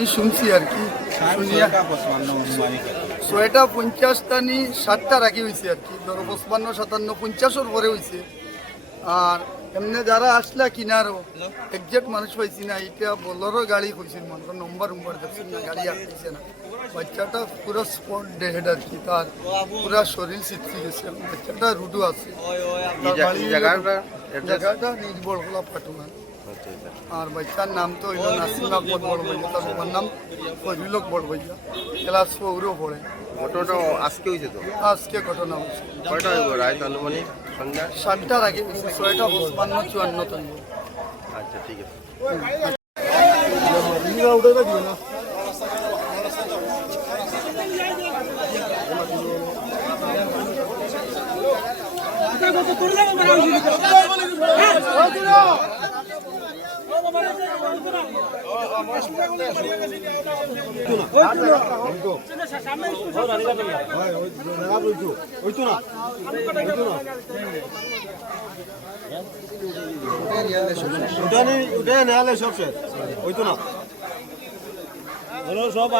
আমি শুনছি আর কি, শুনিয়া 6:50 7টা রাখি হয়েছে আর কি, ধরো 55 57 50-এর পরে হয়েছে। আর এমনি যারা আসলা কিনারও একজ্যাক্ট মানুষ পাইছি না, এটা বলারও গাড়ি কইছেন, মানুষ নম্বর দেখছেন না, গাড়ি আসতেছে না। বাচ্চাটা পুরো স্পট ডেড আর কি, তার পুরা শরীর ছিটকে গেছে, বাচ্চাটা রুডু আছে। জায়গাটা নিজ বড়খোলা পাটুয়া। আর বাচ্চার নাম তো হইল নাসিম আহমদ বড় ভাইয়া, তার বাবার নাম ফজলুল বড় ভাইয়া, ক্লাস 4-ও পড়ে। ঘটনাটা আজকে হয়েছে তো? আজকে ঘটনা হয়েছে। কয়টা হইব রাত আনুমানিক? সন্ধ্যা 7টার আগে হয়েছে, 6:55 54। আচ্ছা, ঠিক আছে। সব